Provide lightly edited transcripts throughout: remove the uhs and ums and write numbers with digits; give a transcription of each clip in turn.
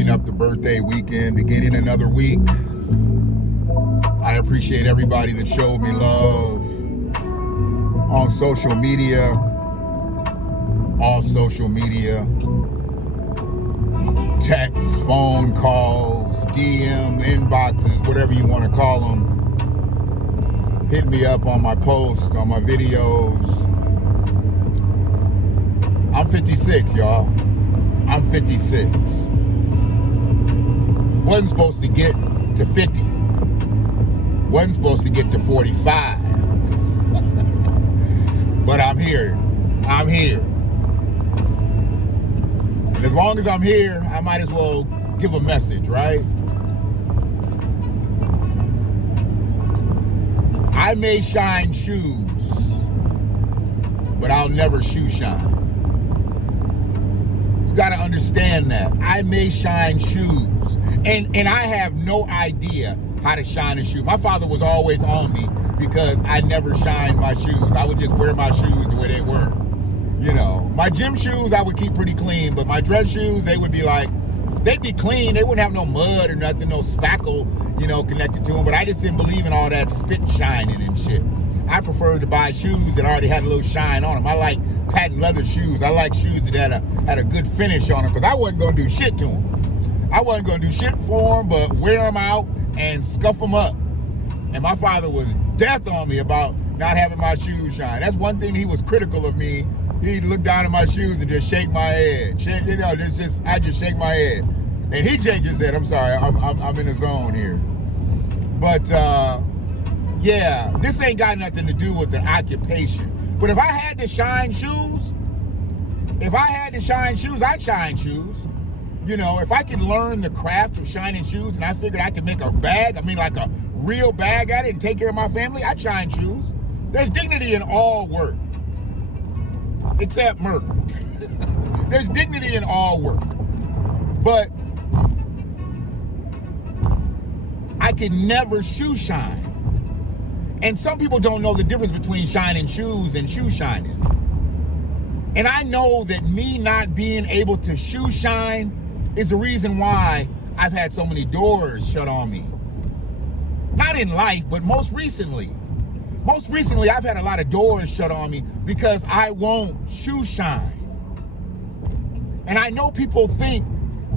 wrapping up the birthday weekend, beginning another week. I appreciate everybody that showed me love on social media, off social media, texts, phone calls, DM, inboxes, whatever you want to call them. Hit me up on my posts, on my videos. I'm 56, y'all. I'm 56. Wasn't supposed to get to 50. Wasn't supposed to get to 45. But I'm here. I'm here. And as long as I'm here, I might as well give a message, right? I may shine shoes, but I'll never shoe shine. You got to understand that. I may shine shoes, and I have no idea how to shine a shoe. My father was always on me because I never shined my shoes. I would just wear my shoes the way they were. You know, my gym shoes I would keep pretty clean, but my dress shoes, they would be like, they'd be clean. They wouldn't have no mud or nothing, no spackle, you know, connected to them. But I just didn't believe in all that spit shining and shit. I preferred to buy shoes that already had a little shine on them. I like patent leather shoes. I like shoes that had a good finish on them because I wasn't going to do shit to them. I wasn't going to do shit for them, but wear them out and scuff them up. And my father was death on me about not having my shoes shine. That's one thing he was critical of me. He'd look down at my shoes and just shake my head. I just shake my head. And he shake his head. I'm sorry, I'm in the zone here. But yeah, this ain't got nothing to do with the occupation. But if I had to shine shoes, I'd shine shoes. You know, if I could learn the craft of shining shoes and I figured I could make a bag, like a real bag at it and take care of my family, I'd shine shoes. There's dignity in all work, except murder. There's dignity in all work. But I could never shoe shine. And some people don't know the difference between shining shoes and shoe shining. And I know that me not being able to shoe shine is the reason why I've had so many doors shut on me. Not in life, but most recently. Most recently, I've had a lot of doors shut on me because I won't shoe shine. And I know people think,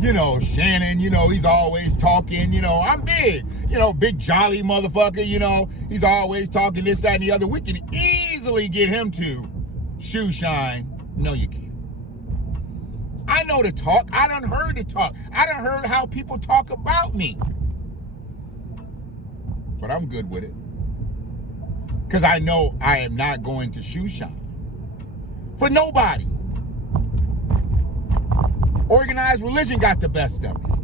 you know, Shannon, you know, he's always talking, you know, I'm big, you know, big jolly motherfucker, you know, he's always talking this, that, and the other. We can easily get him to shoe shine. No, you can't. I know to talk. I done heard to talk. I done heard how people talk about me. But I'm good with it. Because I know I am not going to shoe shine. For nobody. Organized religion got the best of me.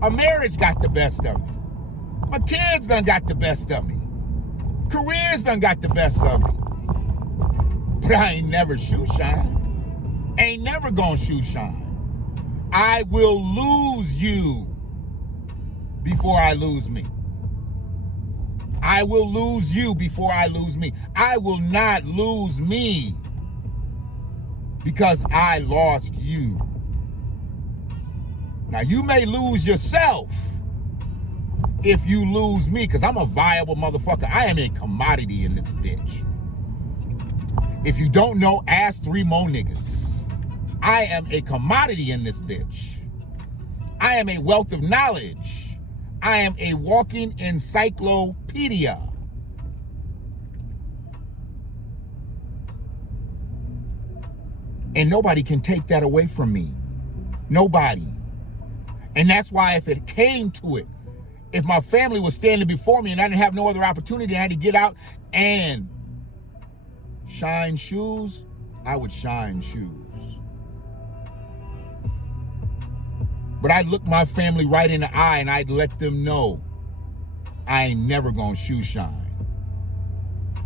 A marriage got the best of me. My kids done got the best of me. Careers done got the best of me. But I ain't never shoe shine. Ain't never gonna shoe shine. I will lose you before I lose me. I will lose you before I lose me. I will not lose me because I lost you. Now, you may lose yourself if you lose me, because I'm a viable motherfucker. I am a commodity in this bitch. If you don't know, ask 3 more niggas. I am a commodity in this bitch. I am a wealth of knowledge. I am a walking encyclopedia. And nobody can take that away from me. Nobody. And that's why if it came to it, if my family was standing before me and I didn't have no other opportunity, I had to get out and shine shoes, I would shine shoes. But I'd look my family right in the eye and I'd let them know I ain't never gonna shoe shine.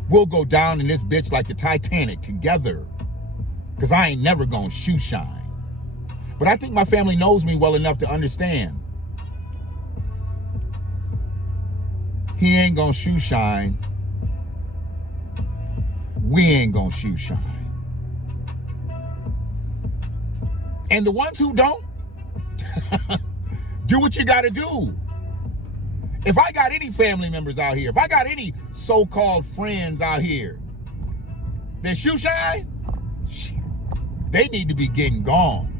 We'll go down in this bitch like the Titanic together, because I ain't never gonna shoe shine. But I think my family knows me well enough to understand he ain't gonna shoe shine. We ain't gonna shoe shine. And the ones who don't, Do what you got to do. If I got any family members out here, if I got any so-called friends out here that shoe shine, shit, they need to be getting gone.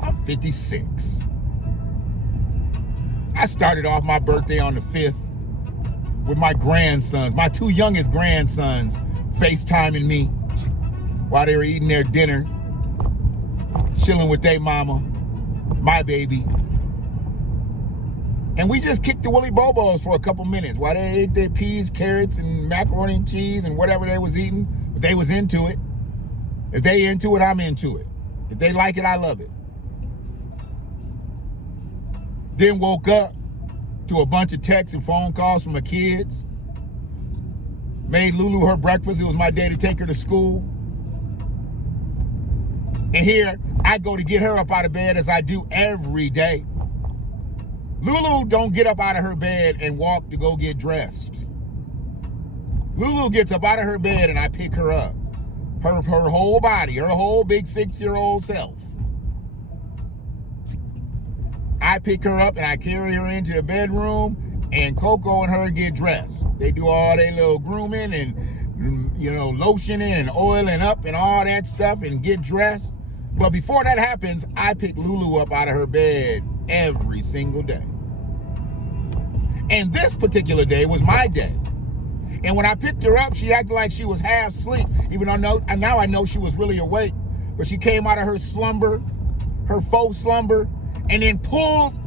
I'm 56. I started off my birthday on the 5th with my grandsons, my 2 youngest grandsons, FaceTiming me while they were eating their dinner, chilling with their mama, my baby. And we just kicked the Willy Bobos for a couple minutes while they ate their peas, carrots, and macaroni and cheese and whatever they was eating. But they was into it. If they into it, I'm into it. If they like it, I love it. Then woke up to a bunch of texts and phone calls from my kids. Made Lulu her breakfast. It was my day to take her to school. And here I go to get her up out of bed as I do every day. Lulu don't get up out of her bed and walk to go get dressed. Lulu gets up out of her bed and I pick her up. Her whole body, her whole big 6-year-old self. I pick her up and I carry her into the bedroom, and Coco and her get dressed. They do all their little grooming and, you know, lotioning and oiling up and all that stuff and get dressed. But before that happens, I pick Lulu up out of her bed every single day. And this particular day was my day. And when I picked her up, she acted like she was half asleep, even though now I know she was really awake. But she came out of her slumber, her faux slumber, and then pulled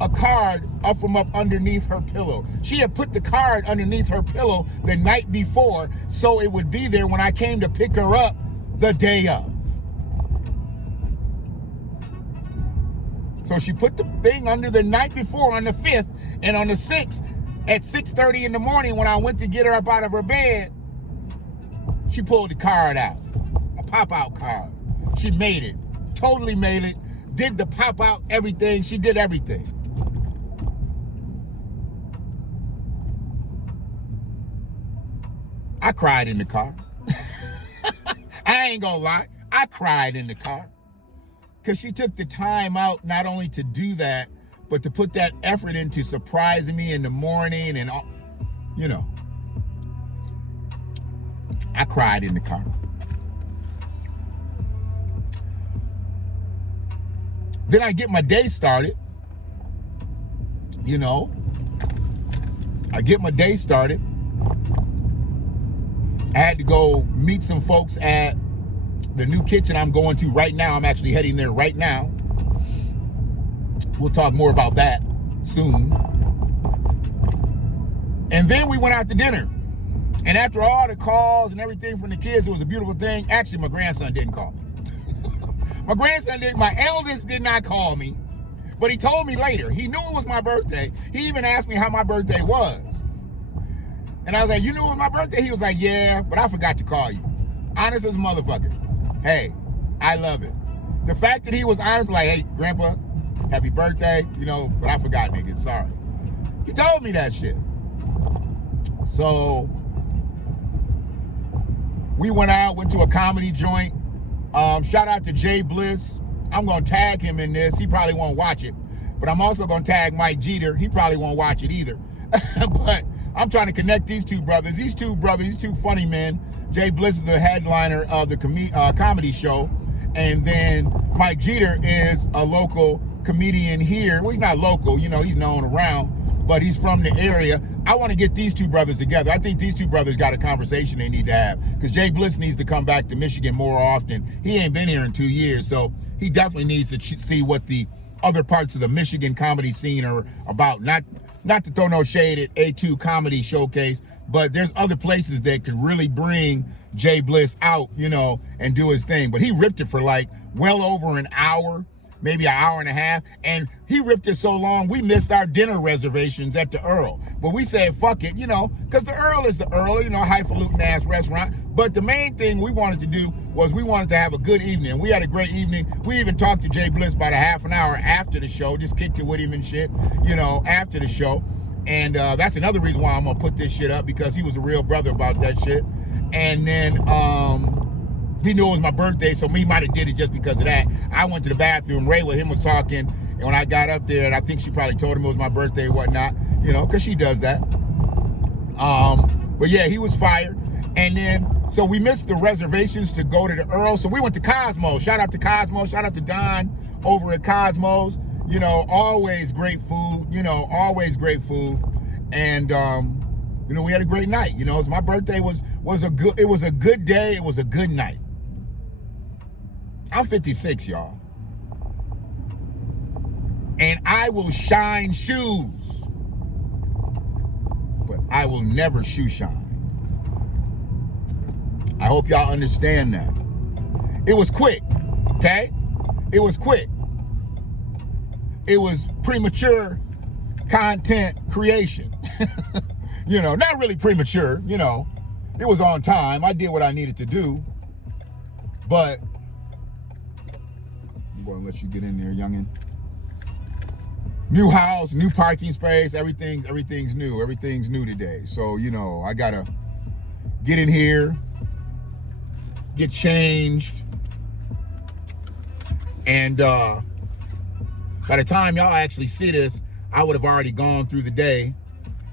a card up from up underneath her pillow. She had put the card underneath her pillow the night before, so it would be there when I came to pick her up the day of. So she put the thing under the night before on the 5th, and on the 6th, at 6:30 in the morning when I went to get her up out of her bed, she pulled the card out, a pop-out card. She made it, totally made it, did the pop-out, everything. She did everything. I cried in the car. I ain't gonna lie, I cried in the car. Because she took the time out not only to do that, but to put that effort into surprising me in the morning and all, you know. I cried in the car. Then I get my day started, you know. I get my day started. I had to go meet some folks at the new kitchen I'm going to right now. I'm actually heading there right now. We'll talk more about that soon. And then we went out to dinner. And after all the calls and everything from the kids, it was a beautiful thing. Actually, my grandson didn't call me. My eldest did not call me, but he told me later. He knew it was my birthday. He even asked me how my birthday was. And I was like, you knew it was my birthday? He was like, yeah, but I forgot to call you. Honest as a motherfucker. Hey, I love it. The fact that he was honest, like, hey, Grandpa, happy birthday, you know, but I forgot, nigga, sorry. He told me that shit. So we went to a comedy joint. Shout out to Jay Bliss. I'm gonna tag him in this. He probably won't watch it, but I'm also gonna tag Mike Jeter. He probably won't watch it either. But I'm trying to connect these two brothers. These two funny men. Jay Bliss is the headliner of the comedy show, and then Mike Jeter is a local comedian here. Well, he's not local, you know, he's known around, but he's from the area. I want to get these two brothers together. I think these two brothers got a conversation they need to have, because Jay Bliss needs to come back to Michigan more often. He ain't been here in 2 years, so he definitely needs to see what the other parts of the Michigan comedy scene are about. Not to throw no shade at A2 Comedy Showcase, but there's other places that could really bring Jay Bliss out, you know, and do his thing. But he ripped it for like well over an hour, maybe an hour and a half. And he ripped it so long, we missed our dinner reservations at the Earl. But we said, fuck it, you know, because the Earl is the Earl, you know, highfalutin ass restaurant. But the main thing we wanted to do was we wanted to have a good evening. And we had a great evening. We even talked to Jay Bliss about a half an hour after the show, just kicked it with him and shit, you know, after the show. And that's another reason why I'm gonna put this shit up, because he was a real brother about that shit. And then he knew it was my birthday, so he might have did it just because of that. I went to the bathroom, Ray with him was talking, And when I got up there, and I think she probably told him it was my birthday and whatnot, you know, because she does that. But yeah, he was fired. And then, so we missed the reservations to go to the Earl. So we went to Cosmos. Shout out to Cosmos. Shout out to Don over at Cosmos. You know, always great food. You know, always great food. And, you know, we had a great night. You know, my birthday was a good, it was a good day. It was a good night. I'm 56, y'all. And I will shine shoes, but I will never shoe shine. I hope y'all understand that. It was quick, okay? It was quick. It was premature content creation. You know, not really premature, you know. It was on time. I did what I needed to do. But I'm going to let you get in there, youngin'. New house, new parking space, everything's new. Everything's new today. So, you know, I gotta get in here, get changed. And by the time y'all actually see this, I would have already gone through the day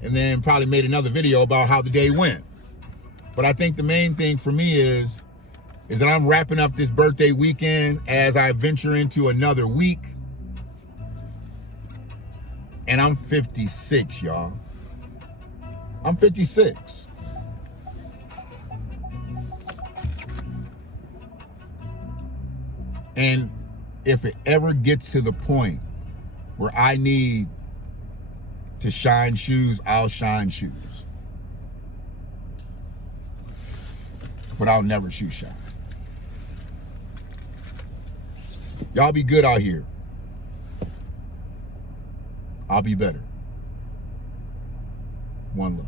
and then probably made another video about how the day went. But I think the main thing for me is that I'm wrapping up this birthday weekend as I venture into another week. And I'm 56, y'all. I'm 56. And if it ever gets to the point where I need to shine shoes, I'll shine shoes. But I'll never shoe shine. Y'all be good out here. I'll be better. One love.